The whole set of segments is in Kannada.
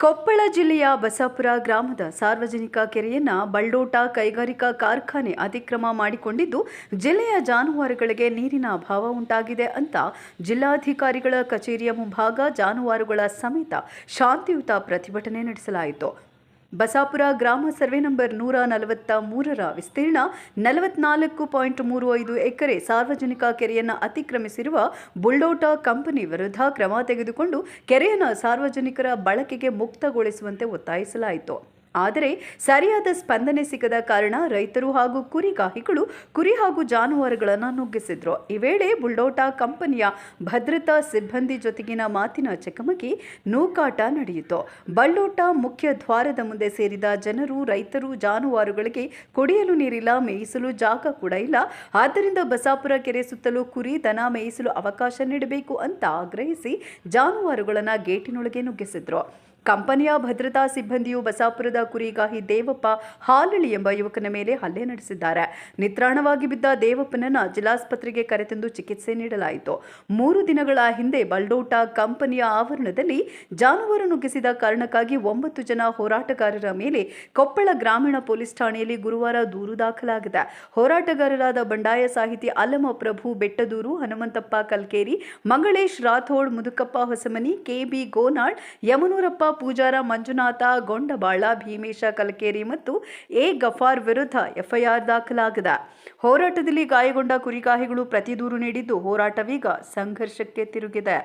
ಕೊಪ್ಪಳ ಜಿಲ್ಲೆಯ ಬಸಾಪುರ ಗ್ರಾಮದ ಸಾರ್ವಜನಿಕ ಕೆರೆಯನ್ನ ಬಳ್ಳೋಟ ಕೈಗಾರಿಕಾ ಕಾರ್ಖಾನೆ ಅತಿಕ್ರಮ ಮಾಡಿಕೊಂಡಿದ್ದು ಜಿಲ್ಲೆಯ ಜಾನುವಾರುಗಳಿಗೆ ನೀರಿನ ಅಭಾವ ಉಂಟಾಗಿದೆ ಅಂತ ಜಿಲ್ಲಾಧಿಕಾರಿಗಳ ಕಚೇರಿಯ ಮುಂಭಾಗ ಜಾನುವಾರುಗಳ ಸಮೇತ ಶಾಂತಿಯುತ ಪ್ರತಿಭಟನೆ ನಡೆಸಲಾಯಿತು. ಬಸಾಪುರ ಗ್ರಾಮ ಸರ್ವೆ ನಂಬರ್ 143ರ ವಿಸ್ತೀರ್ಣ 44.35 ಎಕರೆ ಸಾರ್ವಜನಿಕ ಕೆರೆಯನ್ನು ಅತಿಕ್ರಮಿಸಿರುವ ಬುಲ್ಡೋಟ ಕಂಪನಿ ವಿರುದ್ಧ ಕ್ರಮ ತೆಗೆದುಕೊಂಡು ಕೆರೆಯನ್ನು ಸಾರ್ವಜನಿಕರ ಬಳಕೆಗೆ ಮುಕ್ತಗೊಳಿಸುವಂತೆ ಒತ್ತಾಯಿಸಲಾಯಿತು. ಆದರೆ ಸರಿಯಾದ ಸ್ಪಂದನೆ ಸಿಗದ ಕಾರಣ ರೈತರು ಹಾಗೂ ಕುರಿಗಾಹಿಗಳು ಕುರಿ ಹಾಗೂ ಜಾನುವಾರುಗಳನ್ನು ನುಗ್ಗಿಸಿದ್ರು. ಈ ವೇಳೆ ಬುಲ್ಡೋಟ ಕಂಪನಿಯ ಭದ್ರತಾ ಸಿಬ್ಬಂದಿ ಜೊತೆಗಿನ ಮಾತಿನ ಚಕಮಕಿ, ನೂಕಾಟ ನಡೆಯಿತು. ಬಳ್ಳೋಟ ಮುಖ್ಯ ದ್ವಾರದ ಮುಂದೆ ಸೇರಿದ ಜನರು ರೈತರು ಜಾನುವಾರುಗಳಿಗೆ ಕುಡಿಯಲು ನೀರಿಲ್ಲ, ಮೇಯಿಸಲು ಜಾಗ ಕೂಡ ಇಲ್ಲ, ಆದ್ದರಿಂದ ಬಸಾಪುರ ಕೆರೆ ಸುತ್ತಲೂ ಕುರಿ ದನ ಮೇಯಿಸಲು ಅವಕಾಶ ನೀಡಬೇಕು ಅಂತ ಆಗ್ರಹಿಸಿ ಜಾನುವಾರುಗಳನ್ನು ಗೇಟಿನೊಳಗೆ ನುಗ್ಗಿಸಿದ್ರು. ಕಂಪನಿಯ ಭದ್ರತಾ ಸಿಬ್ಬಂದಿಯು ಬಸಾಪುರದ ಕುರಿಗಾಹಿ ದೇವಪ್ಪ ಹಾಲಳಿ ಎಂಬ ಯುವಕನ ಮೇಲೆ ಹಲ್ಲೆ ನಡೆಸಿದ್ದಾರೆ. ನಿತ್ರಾಣವಾಗಿ ಬಿದ್ದ ದೇವಪ್ಪನನ್ನ ಜಿಲ್ಲಾಸ್ಪತ್ರೆಗೆ ಕರೆತಂದು ಚಿಕಿತ್ಸೆ ನೀಡಲಾಯಿತು. 3 ದಿನಗಳ ಹಿಂದೆ ಬಲ್ಡೋಟ ಕಂಪನಿಯ ಆವರಣದಲ್ಲಿ ಜಾನುವಾರು ನುಗ್ಗಿಸಿದ ಕಾರಣಕ್ಕಾಗಿ 9 ಜನ ಹೋರಾಟಗಾರರ ಮೇಲೆ ಕೊಪ್ಪಳ ಗ್ರಾಮೀಣ ಪೊಲೀಸ್ ಠಾಣೆಯಲ್ಲಿ ಗುರುವಾರ ದೂರು ದಾಖಲಾಗಿದೆ. ಹೋರಾಟಗಾರರಾದ ಬಂಡಾಯ ಸಾಹಿತಿ ಅಲ್ಲಮ ಪ್ರಭು ಬೆಟ್ಟದೂರು, ಹನುಮಂತಪ್ಪ ಕಲ್ಕೇರಿ, ಮಂಗಳೇಶ್ ರಾಥೋಡ್, ಮುದುಕಪ್ಪ ಹೊಸಮನಿ, ಕೆಬಿ ಗೋನಾಳ್, ಯಮನೂರಪ್ಪ ಪೂಜಾರ, ಮಂಜುನಾಥ ಗೊಂಡಬಾಳ, ಭೀಮೇಶ ಕಲಕೇರಿ ಮತ್ತು ಎ ಗಫಾರ್ ವಿರುದ್ಧ ಎಫ್ಐಆರ್ ದಾಖಲಾಗಿದೆ. ಹೋರಾಟದಲ್ಲಿ ಗಾಯಗೊಂಡ ಕುರಿಗಾಹಿಗಳು ಪ್ರತಿ ದೂರು ನೀಡಿದ್ದು ಹೋರಾಟವೀಗ ಸಂಘರ್ಷಕ್ಕೆ ತಿರುಗಿದೆ.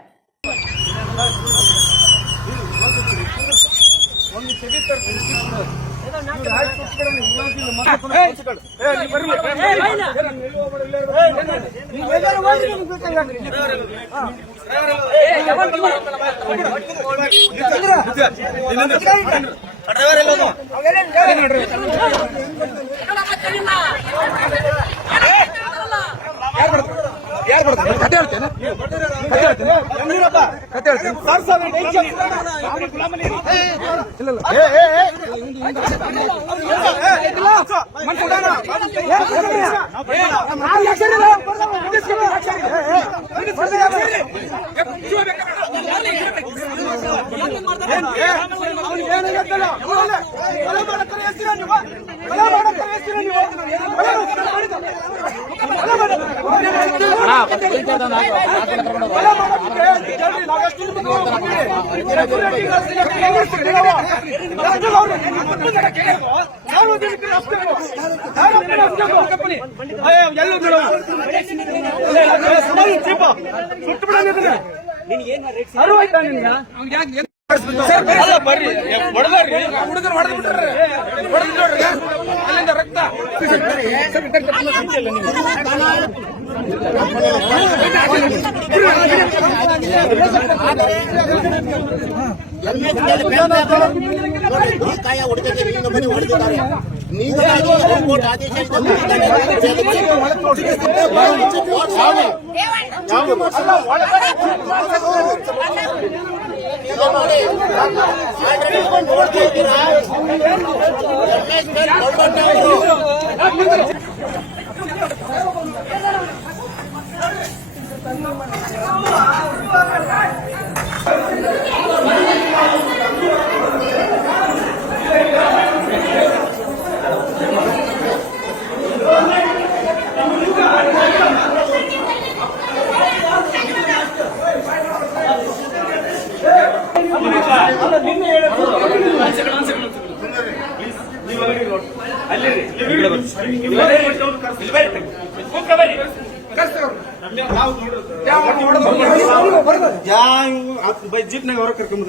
ಜೀಪ್ನಾಗ ಹೊರ ಕರ್ಕೊಂಡ್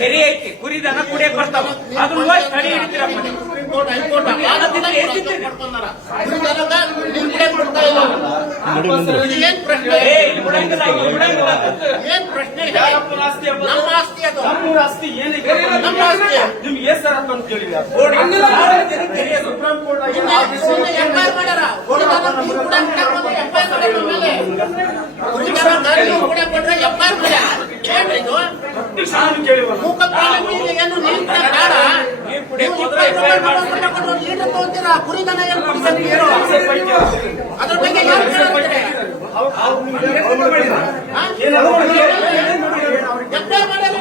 ಕೆರೆ ಐತಿ, ಕುರಿ ದನ ಕುಡಿಯಕ್ ಬರ್ತಾವ, ಅದನ್ನ ತಡಿ ಹಿಡಿತೀರಪ್ಪ. ನಿಮ್ಗೆ ಸರ್ ಅಂತ ಕೇಳಿದ್ರೆ ಸುಪ್ರೀಂ ಕೋರ್ಟ್ ಶಾಂತಿ ನಾನು ಕೇಳಿವಲ್ಲ. ಮೂಕ ಪ್ರಾಣಿಗಳಿಗೆ ಏನು ನಿಯಂತ್ರಣ ಬೇಡ. ನೀರು ಕುಡಿಯ ನೀವು ಮೊದಲು 20 ರೂಪಾಯಿ FIR ಮಾಡ್ತೀರಿ. ತಗೊಂಡು ಲೀಟರ್ ತಗೊಂತೀರಾ, ಕುರಿ ದನ ಏನು ಕುಡಿಸೋದು ನೀರು? ಅದ್ರ ಬಗ್ಗೆ ಯಾರು ಕೇಳ್ತಾರೆ? ಎಫ್ಐಆರ್ ಮಾಡಿದ್ರೆ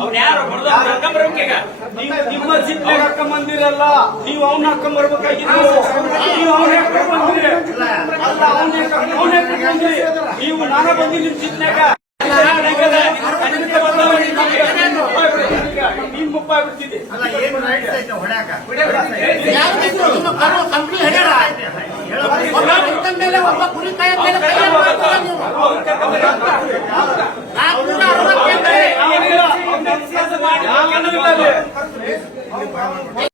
ಅವ್ನು ಯಾರು ಹೊಡೆದ ಕರ್ಕೊಂಬರ್ಬೇಕೀಗ. ನಿಮ್ಮ ಜಿಪ್ನಾಗ ಹಾಕೊಂಬಂದಿರಲ್ಲ, ನೀವು ಅವನ್ನ ಹಾಕೊಂಬರ್ಬೇಕಾಗಿತ್ತು. ನೀವು ಅವನೇ ಹಾಕೊಂಬಂದ್ರಿ ಅಲ್ಲ, ಅವನೇ ಹಾಕೊಂಬಂದ್ರಿ. ನೀವು ನಾನೇ ಬಂದಿ ನಿಮ್ ಜಿಪ್ನಾಗ ನೀನ್ ಮುಪ್ಪ ಆಗ್ಬಿಡ್ತಿದ್ದೆ. ಯಾರು ಬಿದ್ರು ನಿಮ್ಮ ಕರು ಕಂಪ್ನಿ ಹಿಡಿಯಲ್ಲ. ಒಬ್ಬ ರೈತನ ಮೇಲೆ ಒಬ್ಬ ಕುರಿ ಕಾಯ ಮೇಲೆ ಕೈ ಹಾಕ್ತೀರಾ ನೀವು? 468